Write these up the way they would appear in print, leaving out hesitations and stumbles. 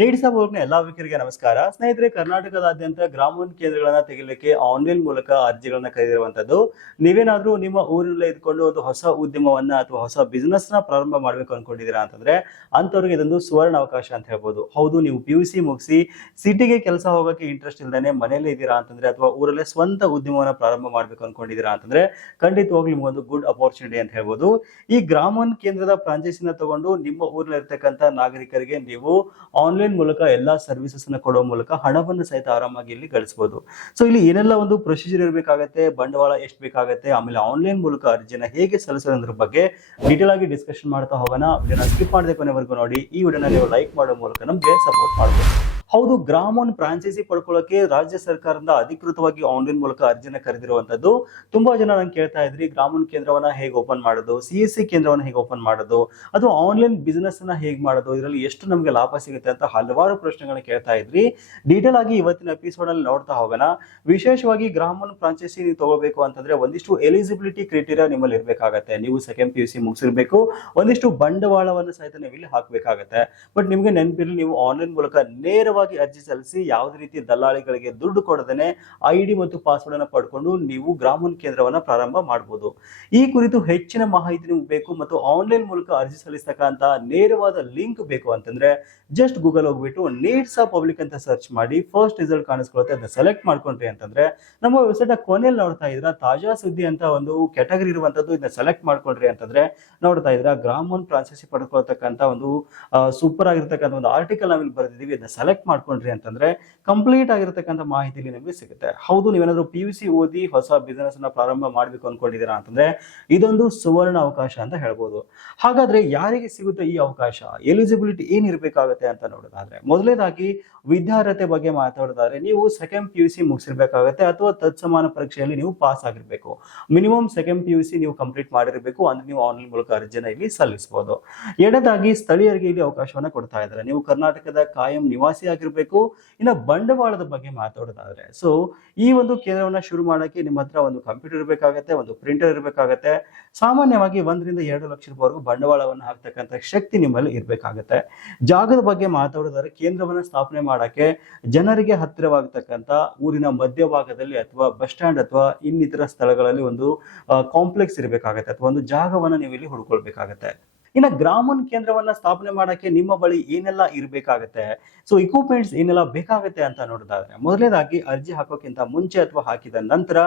ನೀಡ್ಸಾ ಬೋರ್ಡ್ನ ಎಲ್ಲಾ ವೀಕ್ಷಕರಿಗೆ ನಮಸ್ಕಾರ. ಸ್ನೇಹಿತರೆ, ಕರ್ನಾಟಕದಾದ್ಯಂತ ಗ್ರಾಮೀಣ ಕೇಂದ್ರಗಳನ್ನ ತೆಗಿಲಿಕ್ಕೆ ಆನ್ಲೈನ್ ಮೂಲಕ ಅರ್ಜಿಗಳನ್ನ ಕರೆದಿರುವಂತದ್ದು. ನೀವೇನಾದ್ರೂ ನಿಮ್ಮ ಊರಲ್ಲೇ ಇದ್ಕೊಂಡು ಒಂದು ಹೊಸ ಉದ್ಯಮವನ್ನ ಅಥವಾ ಹೊಸ ಬಿಸ್ನೆಸ್ ನ ಪ್ರಾರಂಭ ಮಾಡ್ಬೇಕು ಅನ್ಕೊಂಡಿದ್ದೀರಾ ಅಂತಂದ್ರೆ ಅಂತವ್ರಿಗೆ ಇದೊಂದು ಸುವರ್ಣ ಅವಕಾಶ ಅಂತ ಹೇಳ್ಬೋದು. ಹೌದು, ನೀವು PUC ಮುಗಿಸಿ ಸಿಟಿಗೆ ಕೆಲಸ ಹೋಗೋಕೆ ಇಂಟ್ರೆಸ್ಟ್ ಇಲ್ದೇನೆ ಮನೇಲಿ ಇದ್ದೀರಾ ಅಂತಂದ್ರೆ ಅಥವಾ ಊರಲ್ಲೇ ಸ್ವಂತ ಉದ್ಯಮವನ್ನ ಪ್ರಾರಂಭ ಮಾಡ್ಬೇಕು ಅನ್ಕೊಂಡಿದ್ದೀರಾ ಅಂತಂದ್ರೆ ಖಂಡಿತವಾಗ್ಲೂ ನಿಮ್ಗೊಂದು ಗುಡ್ ಅಪರ್ಚುನಿಟಿ ಅಂತ ಹೇಳ್ಬೋದು. ಈ ಗ್ರಾಮೀಣ ಕೇಂದ್ರದ ಫ್ರಾಂಚೈಸಿನ ತಗೊಂಡು ನಿಮ್ಮ ಊರಲ್ಲಿ ಇರ್ತಕ್ಕಂಥ ನಾಗರಿಕರಿಗೆ ನೀವು ಆನ್ಲೈನ್ ಮೂಲಕ ಎಲ್ಲಾ ಸರ್ವಿಸಸ್ ನ ಕೊಡೋ ಮೂಲಕ ಹಣವನ್ನು ಸಹಿತ ಆರಾಮಾಗಿ ಇಲ್ಲಿ ಗಳಿಸಬಹುದು. ಸೊ ಇಲ್ಲಿ ಏನೆಲ್ಲ ಒಂದು ಪ್ರೊಸೀಜರ್ ಇರಬೇಕಾಗತ್ತೆ, ಬಂಡವಾಳ ಎಷ್ಟು ಬೇಕಾಗತ್ತೆ, ಆಮೇಲೆ ಆನ್ಲೈನ್ ಮೂಲಕ ಅರ್ಜಿನ ಹೇಗೆ ಸಲ್ಲಿಸೋದ್ರ ಬಗ್ಗೆ ಡೀಟೇಲ್ ಆಗಿ ಡಿಸ್ಕಷನ್ ಮಾಡ್ತಾ ಹೋಗೋಣ. ವಿಡಿಯೋನ ಸ್ಕಿಪ್ ಮಾಡದೆ ಕೊನೆವರೆಗೂ ನೋಡಿ. ಈ ವಿಡಿಯೋನ ನೀವು ಲೈಕ್ ಮಾಡೋ ಮೂಲಕ ನಮಗೆ ಸಪೋರ್ಟ್ ಮಾಡಬಹುದು. ಹೌದು, ಗ್ರಾಮೋನ್ ಫ್ರಾಂಚೈಸಿ ಪಡ್ಕೊಳ್ಳೋಕೆ ರಾಜ್ಯ ಸರ್ಕಾರದಿಂದ ಅಧಿಕೃತವಾಗಿ ಆನ್ಲೈನ್ ಮೂಲಕ ಅರ್ಜಿನ ಕರೆದಿರುವಂತದ್ದು. ತುಂಬಾ ಜನ ನಂಗೆ ಕೇಳ್ತಾ ಇದ್ರಿ, ಗ್ರಾಮೀಣ ಕೇಂದ್ರವನ್ನ ಹೇಗೆ ಓಪನ್ ಮಾಡೋದು, CSC ಕೇಂದ್ರವನ್ನ ಹೇಗೆ ಓಪನ್ ಮಾಡೋದು, ಅದು ಆನ್ಲೈನ್ ಬಿಸ್ನೆಸ್ ನ ಹೇಗೆ ಮಾಡೋದು, ಇದರಲ್ಲಿ ಎಷ್ಟು ನಮಗೆ ಲಾಭ ಸಿಗುತ್ತೆ ಅಂತ ಹಲವಾರು ಪ್ರಶ್ನೆಗಳನ್ನ ಕೇಳ್ತಾ ಇದ್ರಿ. ಡೀಟೇಲ್ ಆಗಿ ಇವತ್ತಿನ ಎಪಿಸೋಡ್ ಅಲ್ಲಿ ನೋಡ್ತಾ ಹೋಗೋಣ. ವಿಶೇಷವಾಗಿ ಗ್ರಾಮೀಣ ಫ್ರಾಂಚೈಸಿ ನೀವು ತಗೋಬೇಕು ಅಂತಂದ್ರೆ ಒಂದಿಷ್ಟು ಎಲಿಜಿಬಿಲಿಟಿ ಕ್ರೈಟೀರಿಯಾ ನಿಮ್ಮಲ್ಲಿ ಇರಬೇಕಾಗತ್ತೆ. ನೀವು ಸೆಕೆಂಡ್ PUC ಮುಗಿಸಿರ್ಬೇಕು, ಒಂದಿಷ್ಟು ಬಂಡವಾಳವನ್ನು ಸಹಿತ ನೀವು ಇಲ್ಲಿ ಹಾಕಬೇಕಾಗತ್ತೆ. ಬಟ್ ನಿಮಗೆ ನೆನಪಿರಲಿ, ನೀವು ಆನ್ಲೈನ್ ಮೂಲಕ ನೇರವಾಗಿ ಅರ್ಜಿ ಸಲ್ಲಿಸಿ ಯಾವುದೇ ರೀತಿ ದಲ್ಲಾಳಿಗಳಿಗೆ ದುಡ್ಡು ಕೊಡದೇನೆ ID ಮತ್ತು ಪಾಸ್ವರ್ಡ್ ಅನ್ನು ಪಡ್ಕೊಂಡು ನೀವು ಗ್ರಾಮೀಣ ಕೇಂದ್ರವನ್ನ ಪ್ರಾರಂಭ ಮಾಡಬಹುದು. ಈ ಕುರಿತು ಹೆಚ್ಚಿನ ಮಾಹಿತಿ ನಿಮ್ಗೆ ಬೇಕು ಮತ್ತು ಆನ್ಲೈನ್ ಮೂಲಕ ಅರ್ಜಿ ಸಲ್ಲಿಸತಕ್ಕಂತ ನೇರವಾದ ಲಿಂಕ್ ಬೇಕು ಅಂತಂದ್ರೆ ಜಸ್ಟ್ ಗೂಗಲ್ ಹೋಗ್ಬಿಟ್ಟು ನೀಡ್ಸಾ ಪಬ್ಲಿಕ್ ಅಂತ ಸರ್ಚ್ ಮಾಡಿ. ಫಸ್ಟ್ ರಿಸಲ್ಟ್ ಕಾಣಿಸ್ಕೊಳ್ಳುತ್ತೆ, ಅದನ್ನ ಸೆಲೆಕ್ಟ್ ಮಾಡ್ಕೊಂಡ್ರಿ ಅಂತಂದ್ರೆ ನಮ್ಮ ವೆಬ್ಸೈಟ್ ನ ಕೊನೆಯಲ್ಲಿ ನೋಡ್ತಾ ಇದ್ರ ತಾಜಾ ಸುದ್ದಿ ಅಂತ ಒಂದು ಕ್ಯಾಟಗರಿ ಇರುವಂತದ್ದು. ಇದನ್ನ ಸೆಲೆಕ್ಟ್ ಮಾಡ್ಕೊಂಡ್ರಿ ಅಂತಂದ್ರೆ ನೋಡ್ತಾ ಇದ್ರ ಗ್ರಾಮೀಣ ಫ್ರಾಂಚೈಸಿ ಪಡ್ಕೊಳ್ತಕ್ಕಂತ ಒಂದು ಸೂಪರ್ ಆಗಿರ್ತಕ್ಕಂಥ ಒಂದು ಆರ್ಟಿಕಲ್ ನಾವಿಲ್ಲಿ ಬರೆದಿದ್ದೀವಿ. ಇದನ್ನ ಸೆಲೆಕ್ಟ್ ಮಾಡ್ಕೊಂಡ್ರಿ ಅಂತಂದ್ರೆ ಕಂಪ್ಲೀಟ್ ಆಗಿರತಕ್ಕಂಥ ಮಾಹಿತಿ ನಿಮಗೆ ಸಿಗುತ್ತೆ. ಹೌದು, ನೀವೇನಾದ್ರೂ PUC ಓದಿ ಹೊಸ ಬಿಸ್ನೆಸ್ ನ ಪ್ರಾರಂಭ ಮಾಡ್ಬೇಕು ಅನ್ಕೊಂಡಿದ್ದೀರಾ ಅಂತಂದ್ರೆ ಇದೊಂದು ಸುವರ್ಣ ಅವಕಾಶ ಅಂತ ಹೇಳ್ಬೋದು. ಹಾಗಾದ್ರೆ ಯಾರಿಗೆ ಸಿಗುತ್ತೆ ಈ ಅವಕಾಶ, ಎಲಿಜಿಬಿಲಿಟಿ ಏನಿರ್ಬೇಕಾಗತ್ತೆ ಅಂತ ನೋಡೋದಾದ್ರೆ ಮೊದಲನೇದಾಗಿ ವಿದ್ಯಾರ್ಹತೆ ಬಗ್ಗೆ ಮಾತಾಡೋದಾದ್ರೆ ನೀವು ಸೆಕೆಂಡ್ PUC ಮುಗಿಸಿರ್ಬೇಕಾಗತ್ತೆ ಅಥವಾ ತತ್ಸಮಾನ ಪರೀಕ್ಷೆಯಲ್ಲಿ ನೀವು ಪಾಸ್ ಆಗಿರ್ಬೇಕು. ಮಿನಿಮಮ್ ಸೆಕೆಂಡ್ PUC ನೀವು ಕಂಪ್ಲೀಟ್ ಮಾಡಿರ್ಬೇಕು, ಅಂದ್ರೆ ನೀವು ಆನ್ಲೈನ್ ಮೂಲಕ ಅರ್ಜಿನ ಇಲ್ಲಿ ಸಲ್ಲಿಸಬಹುದು. ಎರಡನೇದಾಗಿ ಸ್ಥಳೀಯರಿಗೆ ಇಲ್ಲಿ ಅವಕಾಶವನ್ನ ಕೊಡ್ತಾ ಇದ್ದಾರೆ. ನೀವು ಕರ್ನಾಟಕದ ಕಾಯಂ ನಿವಾಸಿ ಆಗಿರ್ಬೇಕು. ಇನ್ನು ಬಂಡವಾಳದ ಬಗ್ಗೆ ಮಾತಾಡೋದಾದ್ರೆ ಈ ಒಂದು ಕೇಂದ್ರವನ್ನ ಶುರು ಮಾಡಕ್ಕೆ ನಿಮ್ಮ ಹತ್ರ ಒಂದು ಕಂಪ್ಯೂಟರ್ ಇರಬೇಕಾಗತ್ತೆ, ಒಂದು ಪ್ರಿಂಟರ್ ಇರಬೇಕಾಗತ್ತೆ. ಸಾಮಾನ್ಯವಾಗಿ 1 ರಿಂದ 2 ಲಕ್ಷ ರೂಪಾಯಿವರೆಗೂ ಬಂಡವಾಳವನ್ನು ಹಾಕ್ತಕ್ಕಂಥ ಶಕ್ತಿ ನಿಮ್ಮಲ್ಲಿ ಇರಬೇಕಾಗತ್ತೆ. ಜಾಗದ ಬಗ್ಗೆ ಮಾತಾಡೋದಾದ್ರೆ ಕೇಂದ್ರವನ್ನ ಸ್ಥಾಪನೆ ಮಾಡಕ್ಕೆ ಜನರಿಗೆ ಹತ್ತಿರವಾಗತಕ್ಕಂಥ ಊರಿನ ಮಧ್ಯಭಾಗದಲ್ಲಿ ಅಥವಾ ಬಸ್ ಸ್ಟ್ಯಾಂಡ್ ಅಥವಾ ಇನ್ನಿತರ ಸ್ಥಳಗಳಲ್ಲಿ ಒಂದು ಕಾಂಪ್ಲೆಕ್ಸ್ ಇರಬೇಕಾಗತ್ತೆ ಅಥವಾ ಒಂದು ಜಾಗವನ್ನ ನೀವು ಇಲ್ಲಿ ಹುಡ್ಕೊಳ್ಬೇಕಾಗತ್ತೆ. ಇನ್ನು ಗ್ರಾಮೀಣ ಕೇಂದ್ರವನ್ನ ಸ್ಥಾಪನೆ ಮಾಡಕ್ಕೆ ನಿಮ್ಮ ಬಳಿ ಏನೆಲ್ಲ ಇರಬೇಕಾಗತ್ತೆ, ಇಕ್ವಿಪ್ಮೆಂಟ್ಸ್ ಏನೆಲ್ಲ ಬೇಕಾಗತ್ತೆ ಅಂತ ನೋಡೋದಾದ್ರೆ ಮೊದಲನೇದಾಗಿ ಅರ್ಜಿ ಹಾಕೋಕ್ಕಿಂತ ಮುಂಚೆ ಅಥವಾ ಹಾಕಿದ ನಂತರ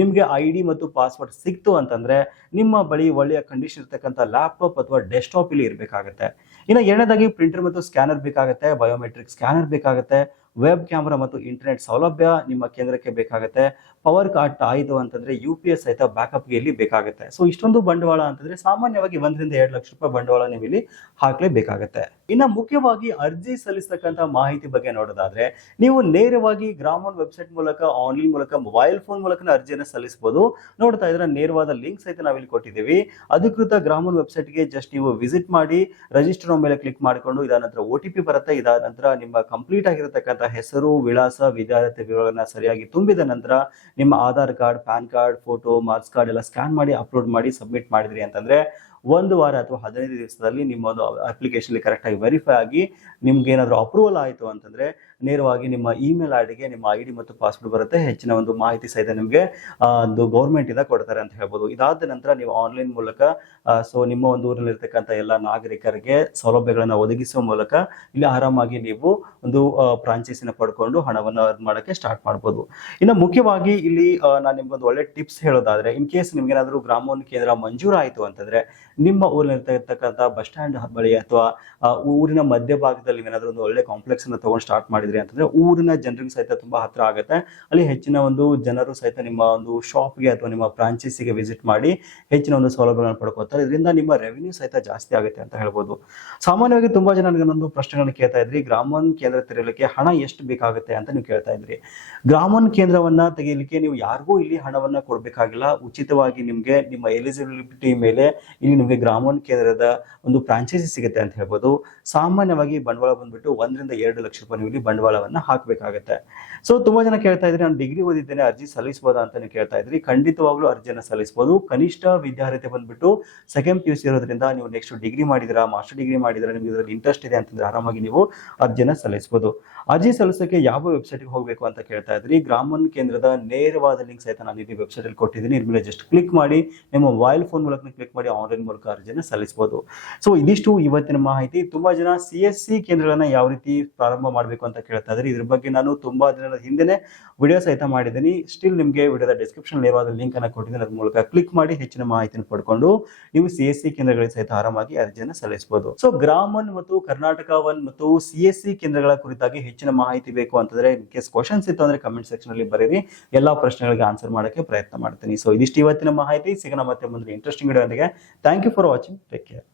ನಿಮ್ಗೆ ID ಮತ್ತು ಪಾಸ್ವರ್ಡ್ ಸಿಕ್ತು ಅಂತಂದ್ರೆ ನಿಮ್ಮ ಬಳಿ ಒಳ್ಳೆಯ ಕಂಡೀಷನ್ ಇರ್ತಕ್ಕಂಥ ಲ್ಯಾಪ್ಟಾಪ್ ಅಥವಾ ಡೆಸ್ಕ್ಟಾಪ್ ಇಲ್ಲಿ ಇರಬೇಕಾಗತ್ತೆ. ಇನ್ನು ಎರಡನೇದಾಗಿ ಪ್ರಿಂಟರ್ ಮತ್ತು ಸ್ಕ್ಯಾನರ್ ಬೇಕಾಗತ್ತೆ, ಬಯೋಮೆಟ್ರಿಕ್ ಸ್ಕ್ಯಾನರ್ ಬೇಕಾಗತ್ತೆ, ವೆಬ್ ಕ್ಯಾಮ್ರಾ ಮತ್ತು ಇಂಟರ್ನೆಟ್ ಸೌಲಭ್ಯ ನಿಮ್ಮ ಕೇಂದ್ರಕ್ಕೆ ಬೇಕಾಗುತ್ತೆ. ಪವರ್ ಕಾರ್ಡ್ ಆಯಿತು ಅಂತಂದ್ರೆ UPS ಸಹಿತ ಬ್ಯಾಕಪ್ಗೆ ಇಲ್ಲಿ ಬೇಕಾಗುತ್ತೆ. ಇಷ್ಟೊಂದು ಬಂಡವಾಳ ಅಂತಂದ್ರೆ ಸಾಮಾನ್ಯವಾಗಿ 1 ರಿಂದ 2 ಲಕ್ಷ ರೂಪಾಯಿ ಬಂಡವಾಳ ನೀವು ಇಲ್ಲಿ ಹಾಕ್ಲೇಬೇಕಾಗತ್ತೆ. ಇನ್ನು ಮುಖ್ಯವಾಗಿ ಅರ್ಜಿ ಸಲ್ಲಿಸತಕ್ಕಂಥ ಮಾಹಿತಿ ಬಗ್ಗೆ ನೋಡೋದಾದ್ರೆ ನೀವು ನೇರವಾಗಿ ಗ್ರಾಮೀಣ ವೆಬ್ಸೈಟ್ ಮೂಲಕ ಆನ್ಲೈನ್ ಮೂಲಕ ಮೊಬೈಲ್ ಫೋನ್ ಮೂಲಕ ಅರ್ಜಿಯನ್ನು ಸಲ್ಲಿಸಬಹುದು. ನೋಡ್ತಾ ಇದ್ರೆ ನೇರವಾದ ಲಿಂಕ್ ಸಹಿತ ನಾವಿಲ್ಲಿ ಕೊಟ್ಟಿದ್ದೀವಿ. ಅಧಿಕೃತ ಗ್ರಾಮೀಣ ವೆಬ್ಸೈಟ್ಗೆ ಜಸ್ಟ್ ನೀವು ವಿಸಿಟ್ ಮಾಡಿ ರಿಜಿಸ್ಟರ್ ಮೇಲೆ ಕ್ಲಿಕ್ ಮಾಡಿಕೊಂಡು ಇದಾದ ನಂತರ OTP ಬರುತ್ತೆ. ಇದಾದ ನಂತರ ನಿಮ್ಮ ಕಂಪ್ಲೀಟ್ ಆಗಿರತಕ್ಕಂಥ ಹೆಸರು, ವಿಳಾಸ, ವಿದ್ಯಾರ್ಥಿ ವಿವರಗಳನ್ನ ಸರಿಯಾಗಿ ತುಂಬಿದ ನಂತರ ನಿಮ್ಮ Aadhaar card, PAN card, photo, marks card ಎಲ್ಲ ಸ್ಕ್ಯಾನ್ ಮಾಡಿ ಅಪ್ಲೋಡ್ ಮಾಡಿ ಸಬ್ಮಿಟ್ ಮಾಡಿದ್ರಿ ಅಂತಂದ್ರೆ 1 ವಾರ ಅಥವಾ 15 ದಿವಸದಲ್ಲಿ ನಿಮ್ಮ ಒಂದು ಅಪ್ಲಿಕೇಶನ್ ಕರೆಕ್ಟ್ ಆಗಿ ವೆರಿಫೈ ಆಗಿ ನಿಮ್ಗೆ ಏನಾದರೂ ಅಪ್ರೂವಲ್ ಆಯಿತು ಅಂತಂದ್ರೆ ನೇರವಾಗಿ ನಿಮ್ಮ ಇಮೇಲ್ ಐಡಿಗೆ ನಿಮ್ಮ ID ಮತ್ತು ಪಾಸ್ವರ್ಡ್ ಬರುತ್ತೆ. ಹೆಚ್ಚಿನ ಒಂದು ಮಾಹಿತಿ ಸಹಿತ ನಿಮಗೆ ಒಂದು ಗೌರ್ಮೆಂಟ್ ಇಂದ ಕೊಡ್ತಾರೆ ಅಂತ ಹೇಳ್ಬೋದು. ಇದಾದ ನಂತರ ನೀವು ಆನ್ಲೈನ್ ಮೂಲಕ ನಿಮ್ಮ ಒಂದು ಊರಲ್ಲಿ ಇರ್ತಕ್ಕಂಥ ಎಲ್ಲ ನಾಗರಿಕರಿಗೆ ಸೌಲಭ್ಯಗಳನ್ನ ಒದಗಿಸುವ ಮೂಲಕ ಇಲ್ಲಿ ಆರಾಮಾಗಿ ನೀವು ಒಂದು ಫ್ರಾಂಚೈಸಿನ ಪಡ್ಕೊಂಡು ಹಣವನ್ನು ಅರ್ನ್ ಮಾಡಕ್ಕೆ ಸ್ಟಾರ್ಟ್ ಮಾಡ್ಬೋದು. ಇನ್ನು ಮುಖ್ಯವಾಗಿ ಇಲ್ಲಿ ನಾನು ನಿಮ್ಗೊಂದು ಒಳ್ಳೆ ಟಿಪ್ಸ್ ಹೇಳೋದಾದ್ರೆ, ಇನ್ ಕೇಸ್ ನಿಮ್ಗೆ ಏನಾದರೂ ಗ್ರಾಮೀಣ ಕೇಂದ್ರ ಮಂಜೂರಾಯಿತು ಅಂತಂದ್ರೆ ನಿಮ್ಮ ಊರಿನಲ್ಲಿರ್ತಕ್ಕಂಥ ಬಸ್ ಸ್ಟ್ಯಾಂಡ್ ಬಳಿ ಅಥವಾ ಊರಿನ ಮಧ್ಯಭಾಗದಲ್ಲಿ ಏನಾದರೂ ಒಂದು ಒಳ್ಳೆ ಕಾಂಪ್ಲೆಕ್ಸ್ ಅನ್ನು ತಗೊಂಡು ಸ್ಟಾರ್ಟ್ ಮಾಡಿದ್ರಿ ಅಂತಂದ್ರೆ ಊರಿನ ಜನರಿಗೆ ಸಹಿತ ತುಂಬಾ ಹತ್ರ ಆಗುತ್ತೆ. ಅಲ್ಲಿ ಹೆಚ್ಚಿನ ಒಂದು ಜನರು ಸಹಿತ ನಿಮ್ಮ ಒಂದು ಶಾಪ್ಗೆ ಅಥವಾ ನಿಮ್ಮ ಫ್ರಾಂಚೈಸಿಗೆ ವಿಸಿಟ್ ಮಾಡಿ ಹೆಚ್ಚಿನ ಒಂದು ಸೌಲಭ್ಯಗಳನ್ನು ಪಡ್ಕೋತಾರೆ. ಇದರಿಂದ ನಿಮ್ಮ ರೆವಿನ್ಯೂ ಸಹಿತ ಜಾಸ್ತಿ ಆಗುತ್ತೆ ಅಂತ ಹೇಳ್ಬೋದು. ಸಾಮಾನ್ಯವಾಗಿ ತುಂಬಾ ಜನ ನನಗೊಂದು ಪ್ರಶ್ನೆಗಳನ್ನು ಕೇಳ್ತಾ ಇದ್ರಿ, ಗ್ರಾಮೀಣ ಕೇಂದ್ರ ತೆರೆಯಲಿಕ್ಕೆ ಹಣ ಎಷ್ಟು ಬೇಕಾಗುತ್ತೆ ಅಂತ ನೀವು ಕೇಳ್ತಾ ಇದ್ರಿ. ಗ್ರಾಮೀಣ ಕೇಂದ್ರವನ್ನ ತೆಗೆಯಲಿಕ್ಕೆ ನೀವು ಯಾರಿಗೂ ಇಲ್ಲಿ ಹಣವನ್ನ ಕೊಡ್ಬೇಕಾಗಿಲ್ಲ. ಉಚಿತವಾಗಿ ನಿಮ್ಗೆ ನಿಮ್ಮ ಎಲಿಜಿಬಿಲಿಟಿ ಮೇಲೆ ಇಲ್ಲಿ ನಿಮಗೆ ಗ್ರಾಮ ಒನ್ ಕೇಂದ್ರದ ಒಂದು ಫ್ರಾಂಚೈಸಿ ಸಿಗುತ್ತೆ ಅಂತ ಹೇಳ್ಬೋದು. ಸಾಮಾನ್ಯವಾಗಿ ಬಂಡವಾಳ ಬಂದ್ಬಿಟ್ಟು 1 ರಿಂದ 2 ಲಕ್ಷ ರೂಪಾಯಿ ನೀವು ಇಲ್ಲಿ ಬಂಡವಾಳವನ್ನ ಹಾಕಬೇಕಾಗುತ್ತೆ. ಸೊ ತುಂಬಾ ಜನ ಕೇಳ್ತಾ ಇದ್ರೆ ನಾನು ಡಿಗ್ರಿ ಓದಿದ್ದೇನೆ, ಅರ್ಜಿ ಸಲ್ಲಿಸಬಹುದಾ ಅಂತ ನೀವು ಕೇಳ್ತಾ ಇದ್ರಿ. ಖಂಡಿತವಾಗ್ಲೂ ಅರ್ಜಿಯನ್ನು ಸಲ್ಲಿಸಬಹುದು. ಕನಿಷ್ಠ ವಿದ್ಯಾರ್ಹತೆ ಬಂದ್ಬಿಟ್ಟು ಸೆಕೆಂಡ್ PUC ಇರೋದ್ರಿಂದ ನೀವು ನೆಕ್ಸ್ಟ್ ಡಿಗ್ರಿ ಮಾಡಿದಿರಾ, ಮಾಸ್ಟರ್ ಡಿಗ್ರಿ ಮಾಡಿದಿರಾ, ನಿಮ್ಗೆ ಇದರಲ್ಲಿ ಇಂಟ್ರೆಸ್ಟ್ ಇದೆ ಅಂತಂದ್ರೆ ಆರಾಮಾಗಿ ನೀವು ಅರ್ಜಿಯನ್ನು ಸಲ್ಲಿಸಬಹುದು. ಅರ್ಜಿ ಸಲ್ಲಿಸೋಕೆ ಯಾವ ವೆಬ್ಸೈಟ್ಗೆ ಹೋಗಬೇಕು ಅಂತ ಕೇಳ್ತಾ ಇದ್ರಿ. ಗ್ರಾಮ ಒನ್ ಕೇಂದ್ರದ ನೇರವಾದ ಲಿಂಕ್ ಸಹಿತ ನಾನು ಇಲ್ಲಿ ವೆಬ್ಸೈಟ್ ಅಲ್ಲಿ ಕೊಟ್ಟಿದ್ದೀನಿ. ಇದ್ರ ಮೇಲೆ ಜಸ್ಟ್ ಕ್ಲಿಕ್ ಮಾಡಿ ನಿಮ್ಮ ಮೊಬೈಲ್ ಫೋನ್ ಮೂಲಕ ಕ್ಲಿಕ್ ಮಾಡಿ ಆನ್ಲೈನ್ ಮೂಲಕ ಅರ್ಜಿಯನ್ನು ಸಲ್ಲಿಸಬಹುದು. ಸೊ ಇದಿಷ್ಟು ಇವತ್ತಿನ ಮಾಹಿತಿ. ತುಂಬಾ ಜನ CSC ಕೇಂದ್ರಗಳನ್ನ ಯಾವ ರೀತಿ ಪ್ರಾರಂಭ ಮಾಡಬೇಕು ಅಂತ ಕೇಳ್ತಾ ಇದ್ರಿ. ಇದ್ರ ಬಗ್ಗೆ ನಾನು ತುಂಬಾ ದಿನದ ಹಿಂದೆನೆ ವಿಡಿಯೋ ಸಹಿತ ಮಾಡಿದ್ದೀನಿ. ಸ್ಟಿಲ್ ನಿಮಗೆ ವಿಡಿಯೋದ ಡಿಸ್ಕ್ರಿಪ್ಷನ್ ನೇರವಾದ ಲಿಂಕ್ ಅನ್ನು ಕೊಟ್ಟಿದ್ದೀನಿ. ಅದ್ರ ಮೂಲಕ ಕ್ಲಿಕ್ ಮಾಡಿ ಹೆಚ್ಚಿನ ಮಾಹಿತಿಯನ್ನು ಪಡ್ಕೊಂಡು ನೀವು CSC ಕೇಂದ್ರಗಳಿಗೆ ಸಹಿತ ಆರಾಮಾಗಿ ಅರ್ಜಿಯನ್ನು ಸಲ್ಲಿಸಬಹುದು. ಸೊ ಗ್ರಾಮ ಒನ್ ಮತ್ತು ಕರ್ನಾಟಕ ಒನ್ ಮತ್ತು CSC ಕೇಂದ್ರಗಳ ಕುರಿತಾಗಿ ಹೆಚ್ಚಿನ ಮಾಹಿತಿ ಬೇಕು ಅಂತಂದ್ರೆ ಇನ್ ಕೇಸ್ ಕ್ವಶನ್ಸ್ ಇತ್ತು ಅಂದ್ರೆ ಕಮೆಂಟ್ ಸೆಕ್ಷನ್ ಅಲ್ಲಿ ಬರೀರಿ. ಎಲ್ಲಾ ಪ್ರಶ್ನೆಗಳಿಗೆ ಆನ್ಸರ್ ಮಾಡಕ್ಕೆ ಪ್ರಯತ್ನ ಮಾಡ್ತೀನಿ. ಸೊ ಇದಿಷ್ಟು ಇವತ್ತಿನ ಮಾಹಿತಿ. ಸಿಗೋಣ ಮತ್ತೆ ಮುಂದಿನ ಇಂಟ್ರೆಸ್ಟಿಂಗ್ ವಿಡಿಯೋ ಒಂದಿಗೆ. Thank you for watching. Take care.